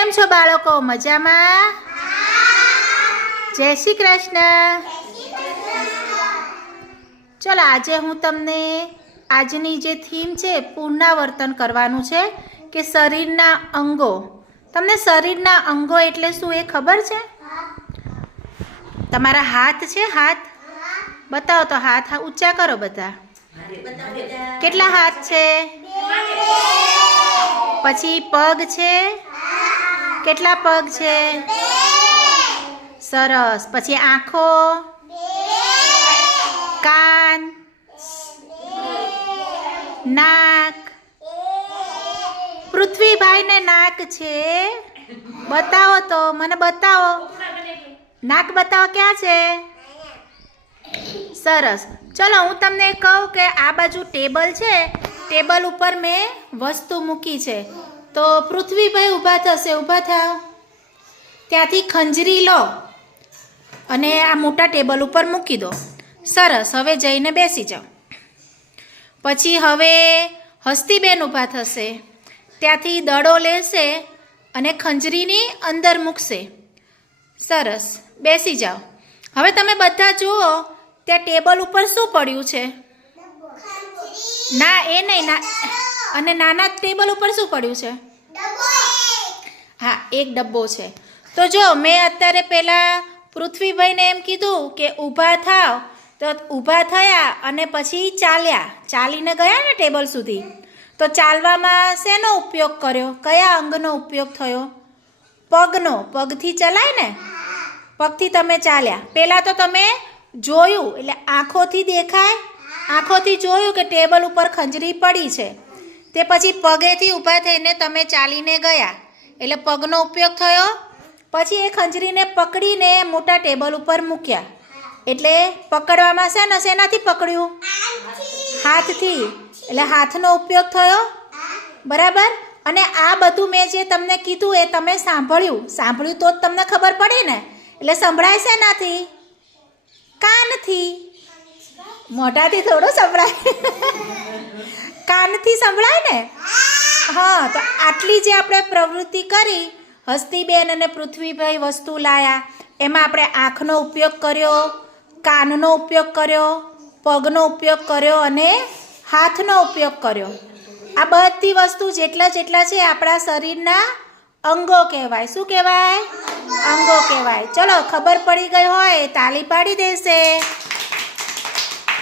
કેમ છો બાળકો? મજામાં? જય શ્રી કૃષ્ણ. ચલો, આજે હું તમને આજની જે થીમ છે, પુનરાવર્તન કરવાનું છે, કે શરીરના અંગો. તમને શરીરના અંગો એટલે શું એ ખબર છે? તમારા હાથ છે, હાથ? બતાવો તો હાથ ઊંચા કરો બધા. કેટલા હાથ છે? પછી પગ છે? કેટલા પગ છે? સરસ. પછી આંખો? કાન? નાક? પૃથ્વીભાઈને નાક છે? બતાવો તો. મને બતાવો. નાક બતાવો ક્યાં છે? સરસ. ચલો, હું તમને કહું કે આ બાજુ ટેબલ છે. ટેબલ ઉપર મેં વસ્તુ મૂકી છે. તો પૃથ્વીભાઈ ઊભા થશે ઊભા થાવ. ત્યાંથી ખંજરી લો અને આ મોટા ટેબલ ઉપર મૂકી દો. સરસ હવે જઈને બેસી જાઓ. પછી હવે હસ્તીબેન ઊભા થશે. ત્યાંથી દડો લેશે અને ખંજરીની અંદર મૂકશે. સરસ બેસી જાઓ. હવે તમે બધા જુઓ ત્યાં ટેબલ ઉપર શું પડ્યું છે? ના એ નહીં ના. અને નાના ટેબલ ઉપર શું પડ્યું છે? હા એક ડબ્બો છે. તો જો મેં અત્યારે પહેલાં પૃથ્વીભાઈને એમ કીધું કે ઊભા થાવ. તો ઊભા થયા અને પછી ચાલ્યા. ચાલીને ગયા ને ટેબલ સુધી? તો ચાલવામાં શેનો ઉપયોગ કર્યો? કયા અંગનો ઉપયોગ થયો? પગનો? પગથી ચલાય ને? પગથી તમે ચાલ્યા. પહેલાં તો તમે જોયું એટલે આંખોથી દેખાય. આંખોથી જોયું કે ટેબલ ઉપર ખંજરી પડી છે. તે પછી પગેથી ઊભા થઈને તમે ચાલીને ગયા. એટલે પગનો ઉપયોગ થયો. પછી એ ખંજરીને પકડીને મોટા ટેબલ ઉપર મૂક્યા. એટલે પકડવામાં શેના, શેનાથી પકડ્યું? હાથથી. એટલે હાથનો ઉપયોગ થયો. બરાબર? અને આ બધું મેં જે તમને કીધું એ તમે સાંભળ્યું. સાંભળ્યું તો જ તમને ખબર પડે ને? એટલે સંભળાય શેનાથી? કાનથી. મોઢાથી થોડું સંભળાય. કાનથી સંભળાય ને? હા. તો આટલી જે આપણે પ્રવૃત્તિ કરી હસ્તીબેન અને પૃથ્વીભાઈ વસ્તુ લાયા એમાં આપણે આંખનો ઉપયોગ કર્યો કાનનો ઉપયોગ કર્યો પગનો ઉપયોગ કર્યો અને હાથનો ઉપયોગ કર્યો. આ બધી વસ્તુ જેટલા જેટલા છે આપણા શરીરના અંગો કહેવાય. શું કહેવાય? અંગો કહેવાય. ચલો ખબર પડી ગઈ હોય તાલી પાડી દેશે.